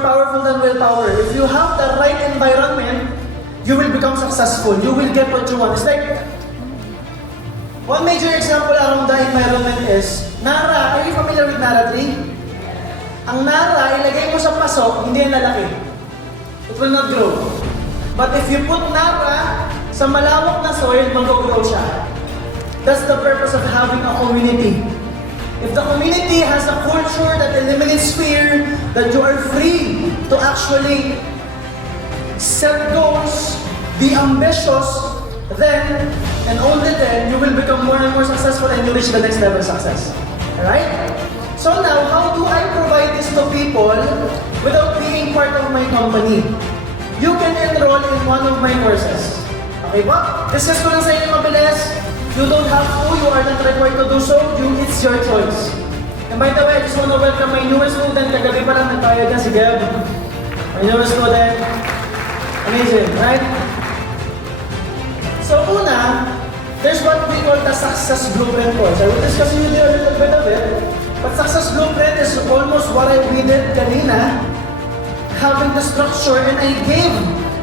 powerful than willpower. If you have the right environment, you will become successful. You will get what you want. It's like, one major example around the environment is, Nara. Are you familiar with Nara tree? Ang Nara, ilagay mo sa paso, hindi yan lalaki. It will not grow. But if you put Nara sa malawak na soil, mag-grow siya. That's the purpose of having a community. If the community has a culture that eliminates fear, that you are free to actually set goals, be ambitious, then, and only then, you will become more and more successful and you reach the next level of success. Alright? So now, how do I provide this to people without being part of my company? You can enroll in one of my courses. Okay ba? Discuss ko lang sa inyo mabilis. You don't have to, you are not required to do so. It's your choice. And by the way, I just want to welcome my newest student. Kagabi pa lang nagtayag yan si Gab. My newest student. Amazing, right? So una, there's what we call the success blueprint course. I will discuss with you a little bit of it. But success blueprint is almost what we did kanina, having the structure, and I gave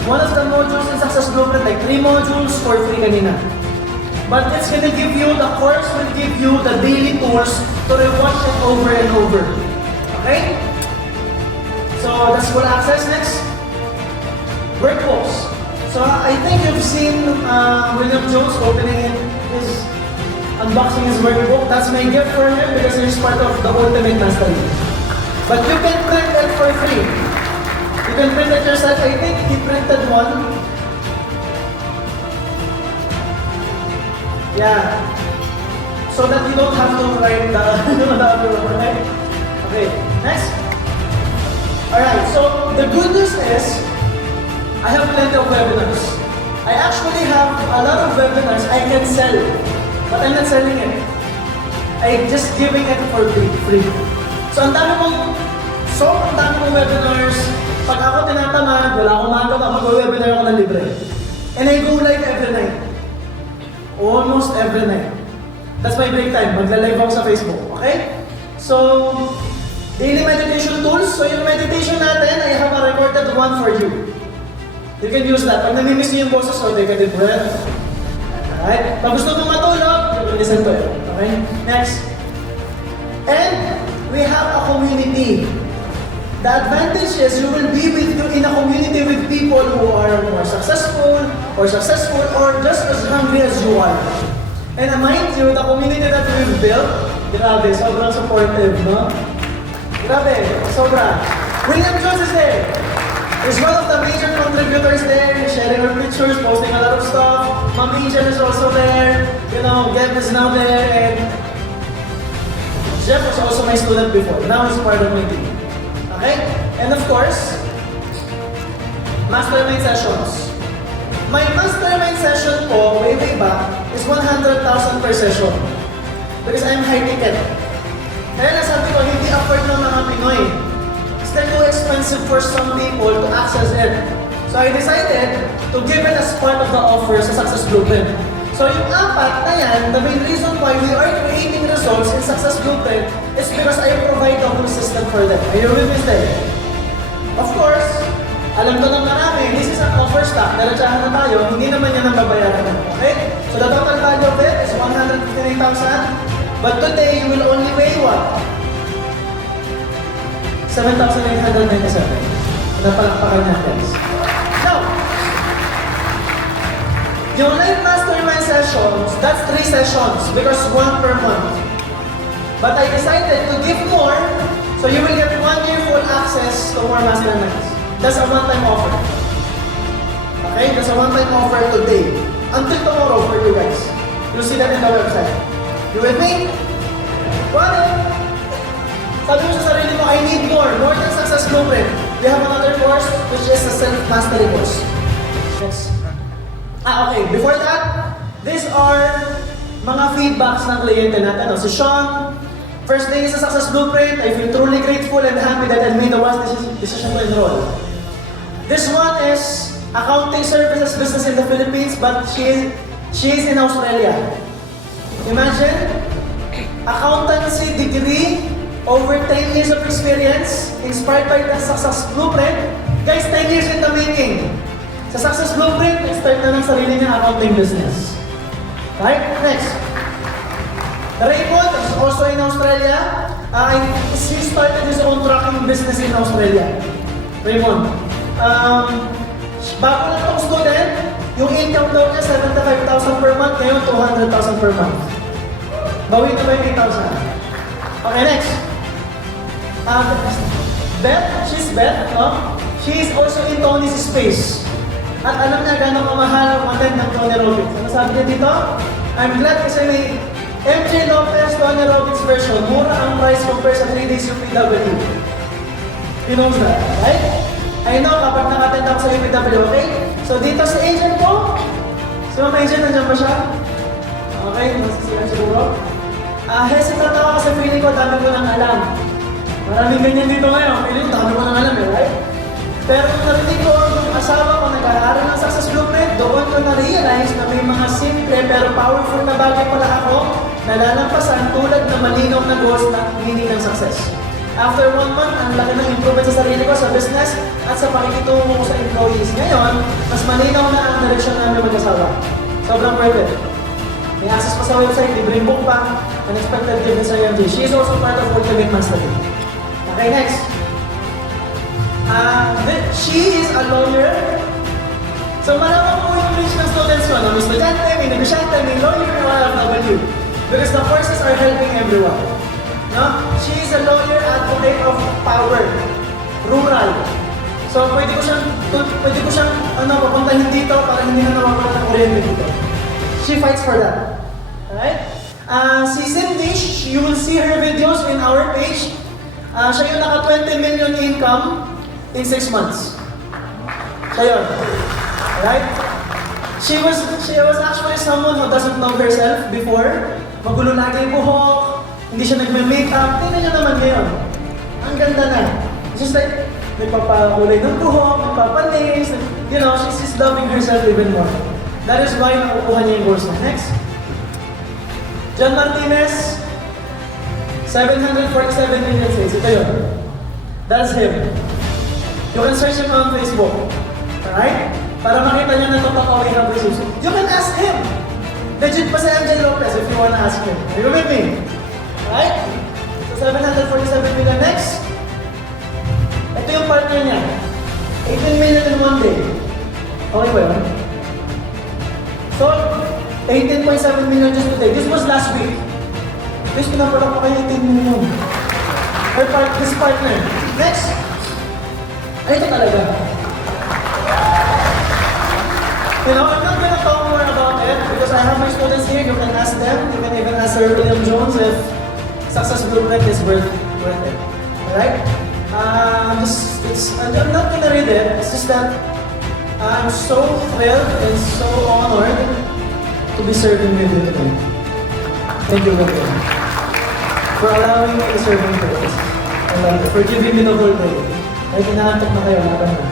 one of the modules in success blueprint, like 3 modules for free kanina. But it's gonna give you, the course will give you the daily tools to rewatch it over and over. Okay? So that's full access. Next, workbooks. So I think you've seen William Jones opening his, unboxing his workbook. That's my gift for him because he's part of the Ultimate Mastery. But you can print it for free. You can print it yourself. I think he printed one. Yeah. So that you don't have to write the other one, right? Okay, next. Alright, so the good news is, I have plenty of webinars. I actually have a lot of webinars I can sell, but I'm not selling it. I'm just giving it for free. So ang dami mong webinars. Pag ako tinatamad, wala akong magawa, mag-webinar ako ng libre. And I go live every night. Almost every night. That's my break time. Magla-live ako sa Facebook. Okay? So, daily meditation tools. So, yung meditation natin, I have a recorded one for you. You can use that. Pag namimiss niyo yung boses, so take a deep breath. Alright? Pag gusto mong matulog, you can listen to it. Okay? Next. And we have a community. The advantage is you will be in a community with people who are more successful, or just as hungry as you are. And mind you, the community that we've built, grabe, sobrang supportive, no? Grabe, sobra. William Jones is there. He's one of the major contributors there, sharing our pictures, posting a lot of stuff. Ma'am Angel is also there. You know, Gab is now there, and Jeff was also my student before. Now he's part of my team. Okay? And of course, mastermind sessions. My mastermind session po, way back, is 100,000 per session. Because I'm high ticket. Kaya nasabi ko, hindi afford ng mga Pinoy. It's too expensive for some people to access it. So I decided to give it as part of the offer sa Success Blueprint. So yung apat na yan, the main reason why we are creating results in Success Blueprint is because I provide the whole system for them. Are you with me today? Of course, alam ko ng marami, this is an offer stock, diretsahan na tayo, hindi naman yan ang babayaran mo. Okay? So the total value of it is 159,000. But today, you will only pay what? 7,897. Napalakpakan natin. Now, yung live mastermind sessions, that's 3 sessions because 1 per month. But I decided to give more, so you will get 1 year full access to more masterminds. That's a one-time offer. Okay? That's a one-time offer today. Until tomorrow for you guys. You'll see that in the website. You with me? Got it? Sabi mo sa sarili mo, I need more than Success Blueprint. We have another course, which is a self-mastery course. Yes. Okay. Before that, these are mga feedbacks ng kliyente natin. Si Sean, first day sa Success Blueprint, I feel truly grateful and happy that I made the wise decision to enroll. This one is accounting services business in the Philippines, but she is in Australia. Imagine, accountancy degree over 10 years of experience, inspired by the Success Blueprint. Guys, 10 years in the making. Sa Success Blueprint, start na ng sarili niya accounting business. Right? Next. Raymond is also in Australia. He started his own trucking business in Australia. Raymond. Bago na itong student, yung income daw niya 75,000 per month, ngayon 200,000 per month. Bawi na ba yung 8,000? Okay, next. Beth, she's Beth, no? She is also in Tony's space. At alam niya gano'ng kamahal ang attend ng Tony Robbins. Ano sabi niya dito? I'm glad kasi may MJ Lopez Tony Robbins version. Mura ang price compared sa 3 days UPW. He knows that, right? I know kapag nakattend ako sa UPW, okay? So dito sa agent ko, si Mama Agent, nandiyan ba siya? Okay, masisiyan siguro. Hesitant ako kasi feeling ko dami ko nang alam. Maraming ganyan dito ngayon. Feeling ko dami ko nang alam, right? Pero kung narinig ko yung asawa ko nag-aaral ng Success Blueprint, doon ko na-realize na may mga simple pero powerful na bagay pala ako na lalampasan tulad na malinaw na goals na meaning ng success. After 1 month, ang laki ng improvement sa sarili ko sa business at sa pakikitungo ko sa employees. Ngayon, mas malinaw na ang direksyon namin mag-asawa. Sobrang perfect. May access pa sa website, libreng book pa, unexpected given sa UMG. She is also part of Ultimate Master Team. Okay, next. She is a lawyer. So malamang po yung reach ng students ko, may estudyante, may negosyante, may lawyer, may OFW. Because the forces are helping everyone. No? She is a lawyer advocate of power. Rural. So pwede ko siyang papuntahin dito para hindi na nawawala ng kuryente dito. She fights for that. Alright? Si Cindy, you will see her videos in our page. Siya yung naka 20 million income in 6 months. Siya yun. Alright? She was actually someone who doesn't know herself before. Magulo lagi yung buhok, hindi siya nagme-makeup. Tingnan niya naman ngayon. Ang ganda na. It's just like, nagpapakulay ng buhok, nagpapanis, you know, she's loving herself even more. That is why nakukuha niya yung goals na. Next. John Martinez, 747 million sales. Ito yun. That's him. You can search him on Facebook. Alright? Para makita niyo na totoo yung results. You can ask him. Legit pa si MJ Lopez if you wanna ask him. Are you with me? Alright? So 747 million next. Ito yung partner niya. 18 million in 1 day. Okay ba yun? So, 18.7 million just today. This was last week. Please, pinapala ko kayo 18 million. His partner. Next. Ay, ito talaga. You know, I'm not gonna talk more about it because I have my students here. You can ask them. You can even ask Sir William Jones if Success Blueprint is worth it. Alright? I'm not gonna read it. It's just that I'm so thrilled and so honored to be serving with you today. Thank you, William, for allowing me to serve you today. And for giving me the whole day. Ay, kinahantok na kayo, laban na.